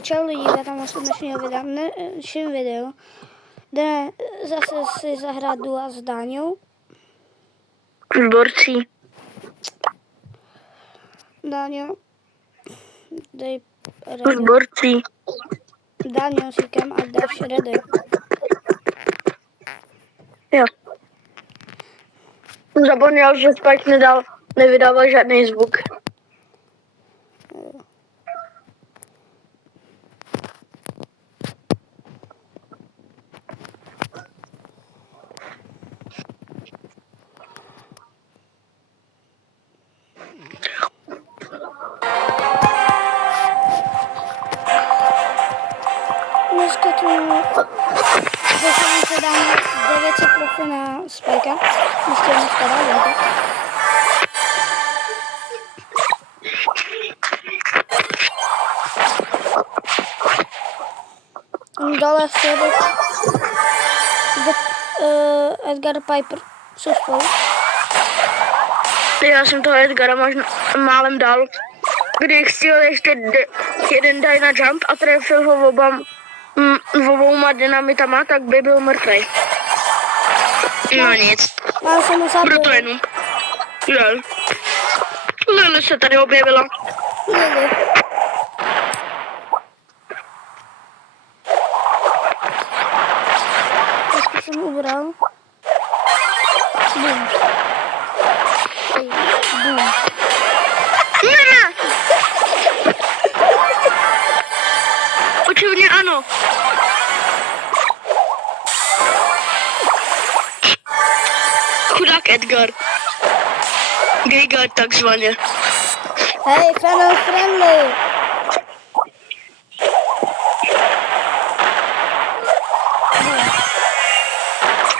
čau lidi, vítám vás u dnešního videa. V dnešním videu jdeme zase si zahrát duel s Dáňou. Borcí. Dáňo, dej ready. Borcí. Dáňo, říkám, ať dáš ready. Jo. Zapomněl, že Spike nevydával žádný zvuk. Dneska tu doufám, že dáme 900 profi na Spikea. Ještě dneska dáme. Dole sjedou Edgar Piper. Jsou spolu. Já jsem toho Edgara možná málem dal, když chtěl ještě jeden daj na jump a trefil ho obouma dynamitama, tak by byl mrtvej. No nic. Já jsem ho zabil. Proto jenom. Lol. Lily se tady objevila. Lily. Dneska jsem ubral. Bum. Bum. Ne! Očividně ano. Chudák Edgar. Gaygar takzvaně. Hej, fan friendly.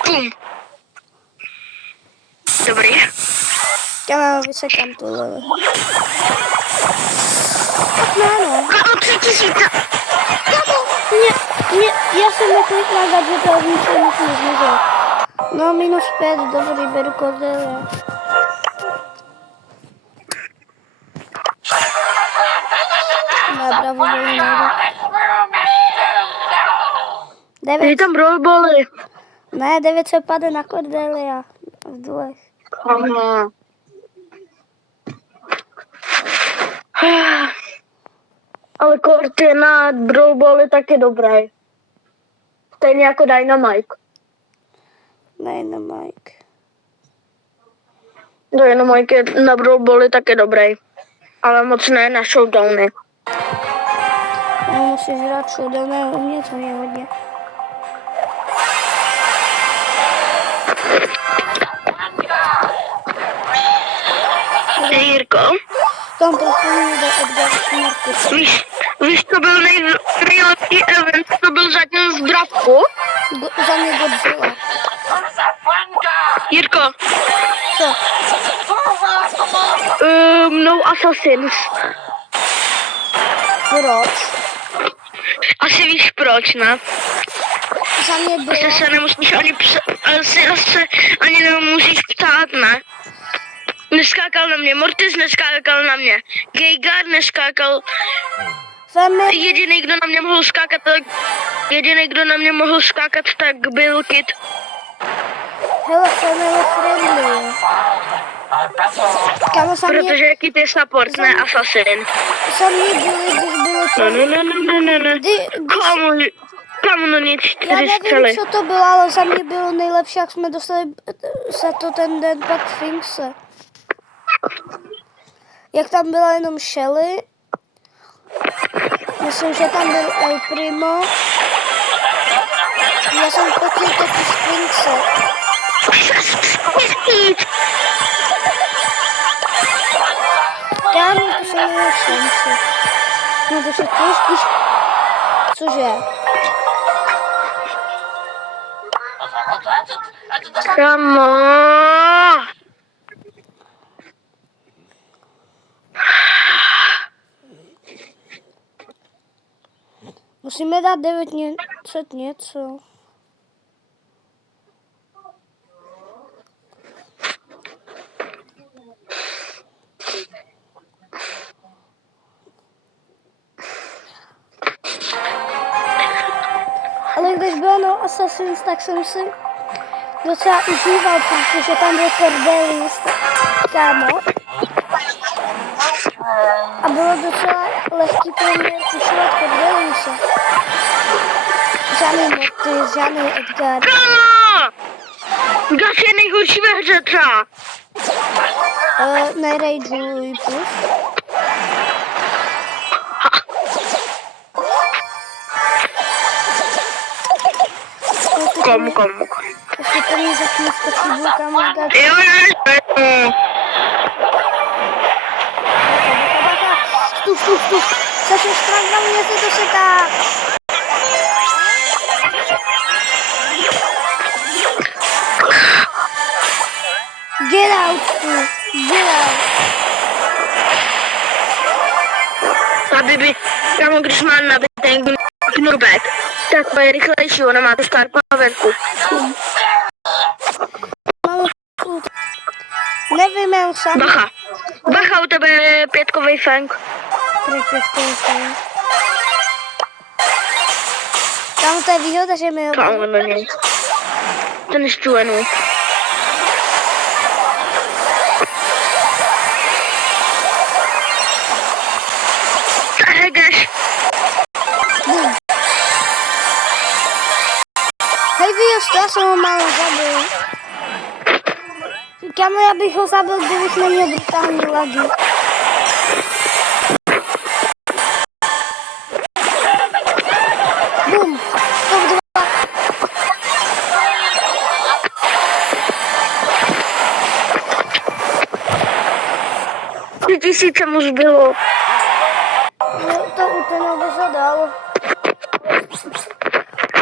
Bum. Dobrý. Já mám vysekám tu Lily. No. Kamo, 3000. Kamo, já jsem neklik na gadget a nic se nezmizl. No, -5, dobrý, beru Cordelia. No, bravo, volný. Je tam rollbally. Ne, 900 padne na Cordelia. V dulech. Aha. Ale Kort je na brawlbally taky dobrý. Stejně jako Dynamite. Dynamite. Dynamite je na brawlbally taky dobrý. Ale moc ne na showdowny. No, musíš hrát showdowny, umět to je hodně. Jirko, Tam prostě nejde Edgar smrti. víš, to byl nejlepší event, to byl zatím z dravku. Za mě Godzilla. Jirko, Co? No Assassins. Proč? Asi víš proč, ne? Za mě bylo... Asi se nemusíš ani nemusíš ptát, ne? Neskákal na mě Mortis, neskákal na mě Gaygar, neskákal... Family... Jediný, kdo na mě mohl skákat, tak byl Kid. Hele, family friendly. Kámo, Protože Kid je support, ne assassin. Sami byli, když bylo to... Ne. Kamu no nic, Já 4 nevím, střely. co to bylo, ale za mě bylo nejlepší, jak jsme dostali za to ten den pak Finkse. Jak tam byla jenom Shelly. Myslím, že tam byl El Primo. Já jsem taky Finkse. Kámo, to se nemá šanci. No to se těžký. Cože? Kamo. Musíme dát 900 něco. když bylo no Assassins, tak jsem si docela užíval, protože tam byl Cordelius, kámo. A bylo docela lehký pro mě pušovat Cordeliuse. Žádný Mortis, žádný Edgar. Gas je nejhorší ve hře třeba. Nerageuj plus. Komu? Ještě první začnu skočit bulkám z gačů. Jo. Stův. Seš strach na mě se to seká. Get out, Stův. Get out. Aby kámo, když má nabitý knurbek, tak bude rychlejší, ona má tu skarpavenku. Nevím, já sám. Bacha, u tebe je pětkovej fang. Pětkový fang. Tam to je výhoda, že mi ho... Kámo, není. Ten je šťuvený. Hegeš. Hej, já jsem ho málo zabil. Kámo, já bych ho zabil, kdybych neměl brutální lagy. Bum, top 2. Tisíce mu zbylo. No, to úplně by se dalo.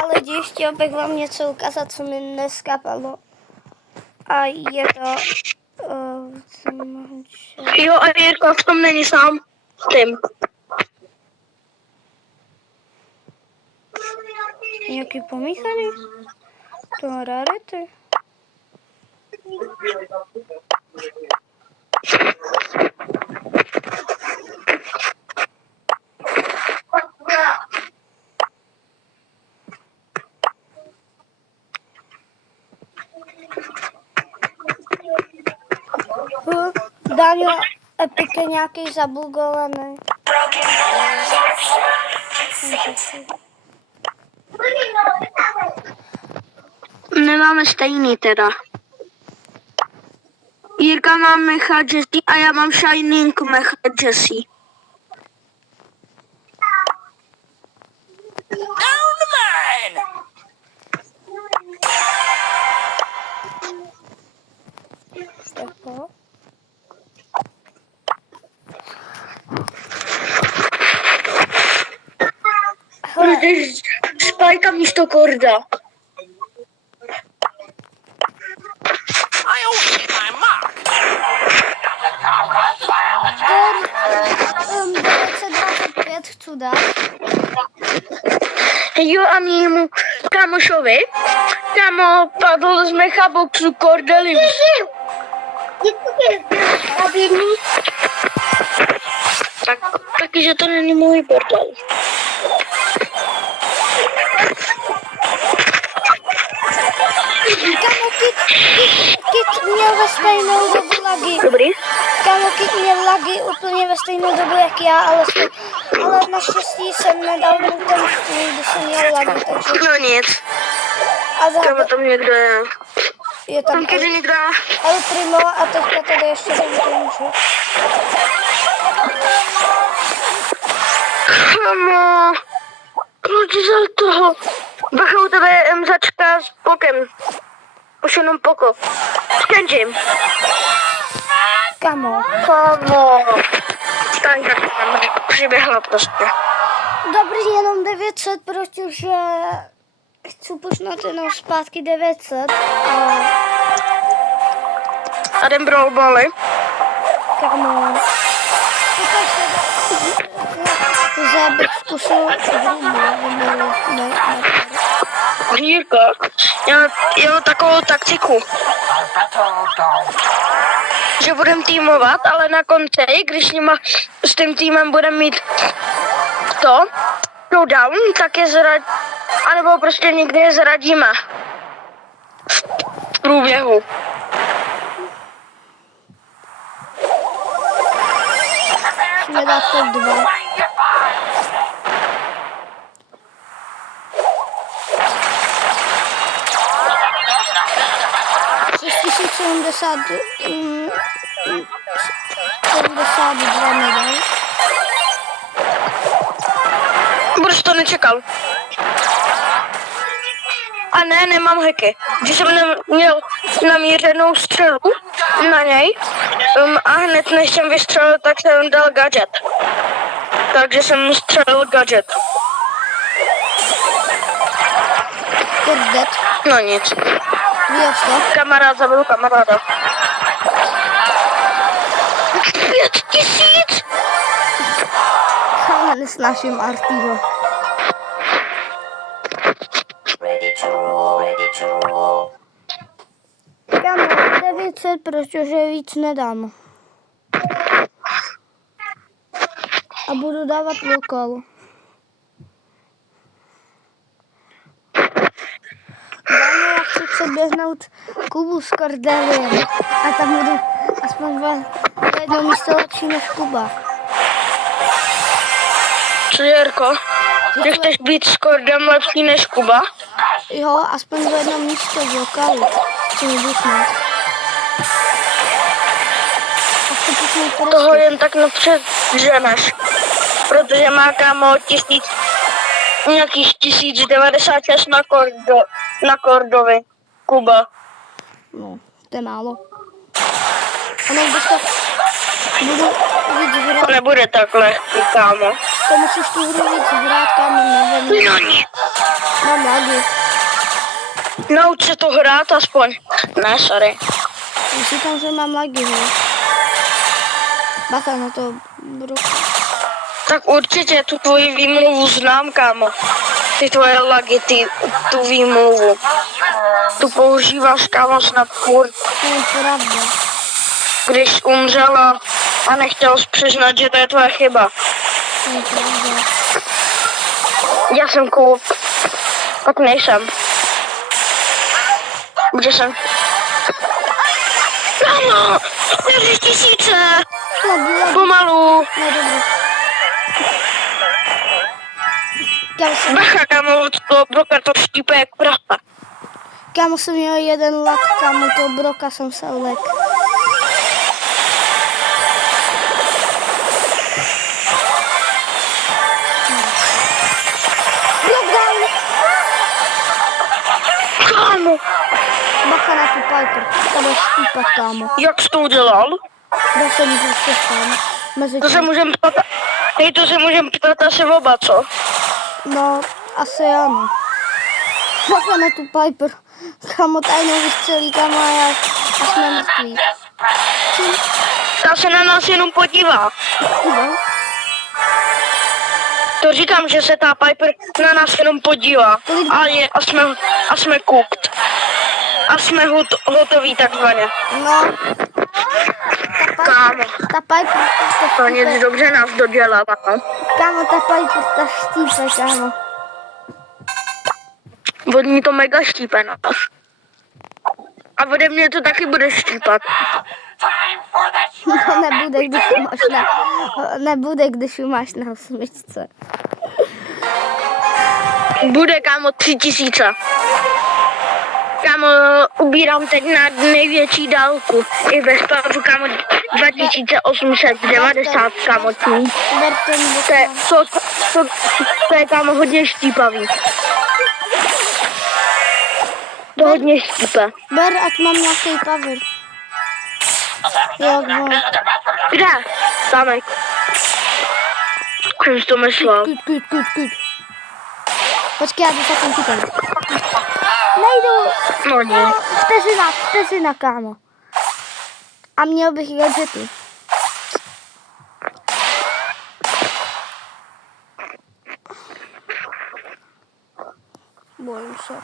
Ale když chtěl bych vám něco ukázat, co mi dneska padlo. A je to... Jo, a Jirka v tom není sám. S tím. Nějaký pomíchaný? To rarity. Daniel Epic je nějaký zabugovaný. Nemáme stejný teda. Jirka má mecha Jessie a já mám Shining mecha Jessie. Down the mine! Tako. Jdeš Spajka místo Korda. I always hit my mark. 925 chci dát. Jo, a mému kamošovi, kámo, padl z mechaboxu Cordelius. Taky, že to není můj portál. Kámo, Kit měl ve stejnou dobu lagy. Dobrý. Kámo, Kit měl lagy úplně ve stejnou dobu jak já, ale naštěstí jsem nedal mu ten stůl, když jsem měl lagy, takže... No nic, A kámo, tam někdo je. je tam Tam kdy někdo. El Primo a teďka tady ještě můžu. Kámo, proč za toho? Bacha, u tebe je MZčka s Pokem. Už jenom Poko. S Kenjim. Kámo. Kámo. Stanka tam přiběhla prostě. Dobrý, jenom 900, protože chci pošnout jenom zpátky 900 A jdem brawlbaly. kámo. Já bych zkusil Jirka, já mám takovou taktiku. Že budeme týmovat, ale na konci, když s tím týmem budeme mít to showdown, tak je anebo prostě někdy je zradíme. V průběhu. Musíme dát top 2. Mm, 72 medal. Proč to nečekal? A ne, nemám heky. Když jsem měl namířenou střelu na něj a hned než jsem vystřelil, tak jsem dal gadget. Takže jsem střelil gadget. You're dead. No nic. Vyjasno. Kamarád zabil kamaráda. 5000! Ale nesnáším Artýho. Ready to roll, ready to roll. Kámo, 900, protože víc nedám. A budu dávat lokal. Dáme, jak chci přeběhnout Kubu s Cordeliem. A tam budu aspoň jedno místo lepší než Kuba. Co, Jirko? Ty chceš být s Kordem lepší než Kuba? Jo, aspoň v jednom místě v lokálu. Chci mi dusnout. A chci pusnout Toho prostě. jen tak nepředženeš. Protože má kámo nějakých 1096 na Kordovi. Kuba. No, to je málo. A když to budu víc hrát, To nebude tak lehký, kámo. to musíš tu hru víc hrát, kámo, nevím. No nic. Mám lagy. Nauč se to hrát aspoň. Ne, sorry. Říkám, že mám lagy, hej. Bacha na to, bro. Tak určitě tu tvoji výmluvu znám, kámo. Ty tvoje lagy, tu výmluvu. Tu používáš, kámo, snad furt. To je pravda. Když umřela a nechtěl jsi přiznat, že to je tvoje chyba. To je pravda. Já jsem cool. Tak nejsem. Kde jsem? Kámo! 4000! Lagy. Pomalu! No dobré. Bacha, kámo, od toho broka to štípe jak prasa. Kámo jsem měl jeden lak, kámo, to broka jsem se lek. Lockdown! Kámo! Bacha na tu Piper, ta bude štípat, kámo. Jak jsi to udělal? Dal jsem jí přestán. Mezi To se tím. můžem ptát, hej, to se můžem ptát asi oba, co? No, asi ano. Bacha na tu Piper. Kámo, tajnou vystřelí, kámo, a jsme mrtví. Ta se na nás jenom podívá. No, To říkám, že se ta Piper na nás jenom podívá. A jsme cooked. A jsme hotoví takzvaně. no. Kámo, Ta Piper, to nic dobře nás dodělala. kámo, ta Piper, ta štípe, kámo. Od ní to mega štípe na nás. A ode mě to taky bude štípat. Time for the No nebude, když ji máš na smyčce. Bude, kámo, 3000. Kámo, ubírám teď na největší dálku. I bez pavu, kámo, 2890, kámo, tím. Ber ten To je, kámo, hodně štípavý. To hodně štípe. Ber, ať mám nějaký power. Jo, no. Kde? Támek. Jsem si to myslel. Kud. Počkej, já jdu se tím chytem. Nejdu. No ne. Vteřina, kámo. A měl bych gadgety. Bojím se.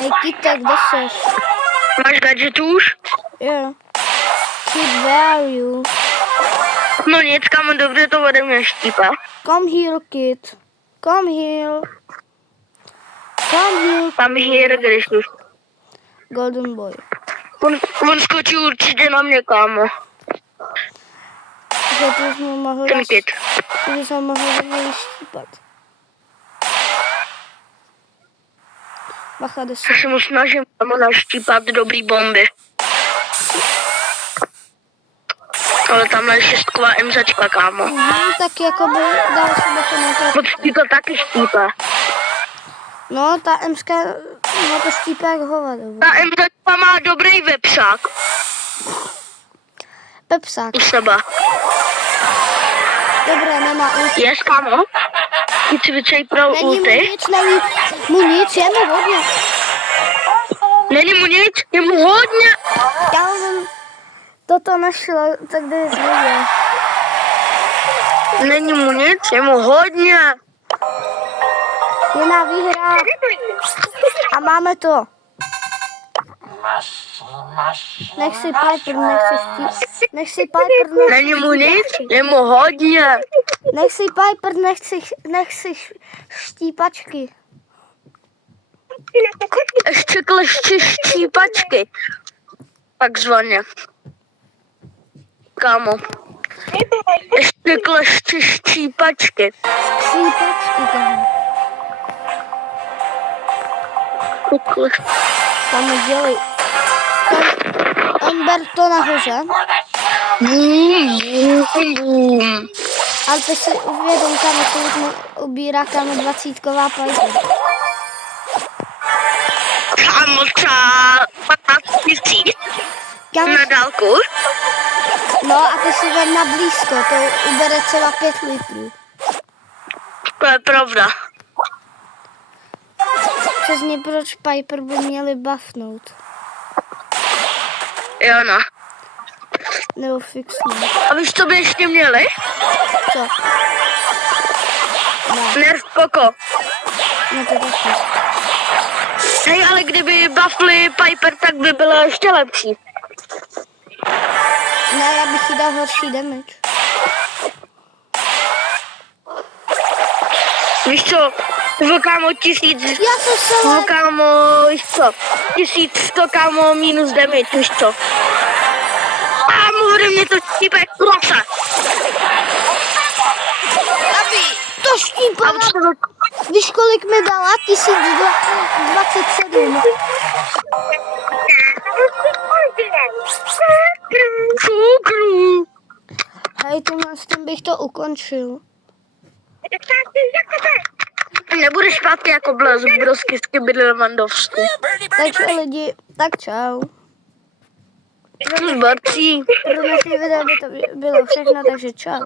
Hej, Kite, kde seš? Máš gadget už? Jo. Kid, where are you? No nic, kámo, dobře to ode mě štípe. Come here, kid. Come here. Come here, Tam here, když už. golden boy. On skočí určitě na mě, kámo. Že ty jsi mu mohl Ten kid. ty jsi ho mohl štípat. Bacha, jde se. Já se mu snažím, kámo, naštípat dobrý bomby. Ale tamhle je šestková MZčka, kámo. Tak jakoby dal si bacha na to. Poctí to taky štípe. No, ta Mska, no to štípe jak hovado. Ta MZčka má dobrý vepsák Pepsák. u sebe. Dobré, nemá ulti. Jest, kámo? Ty si vyčejpral ulty. Není mu nic, je mu hodně. Není mu nic, je mu hodně. Já jsem toto našel, tak kde je zvěděl. Není mu nic, je mu hodně. Jiná výhra a máme to. Nech si Piper, nech si Piper, Není mu nic, je mu hodně. nech si Piper, nech si štípačky. Ještě klešti štípačky. Takzvaně. Kámo. Ještě klešti štípačky. Štípačky tam. Tam dělej. Ember to nahoře. Bum, bum, bum. Ale teď si uvědom, kam kolik mu ubírá kam 20ková Piper. Kámo, třeba 15 tisíc Kam, na dálku. no a ty si ven na blízko, to ubere třeba 5 litrů. To je pravda. Přesně proč Piper by měli buffnout. Jo, no. Nebo fixnout. A víš, co by ještě měli? Co? Ne, Nerf Poco. no to taky. Hej, ale kdyby buffli Piper, tak by bylo ještě lepší. Ne, já bych jí dal horší damage. Víš co? To kámo 1000. Já jsem se No kámo, víš co? 1100 kámo minus damage, víš co? Kámo, ode mě to štípe jak prase. to štípala. Víš, kolik mi dala? 1027. Kukru. Hej, tohle s tím bych to ukončil. Nebudeš zpátky jako Brosky s Kybydl Lewandowski. Takže lidi, tak čau. Zbarcí. Pro dnešní video by to bylo všechno, takže čau.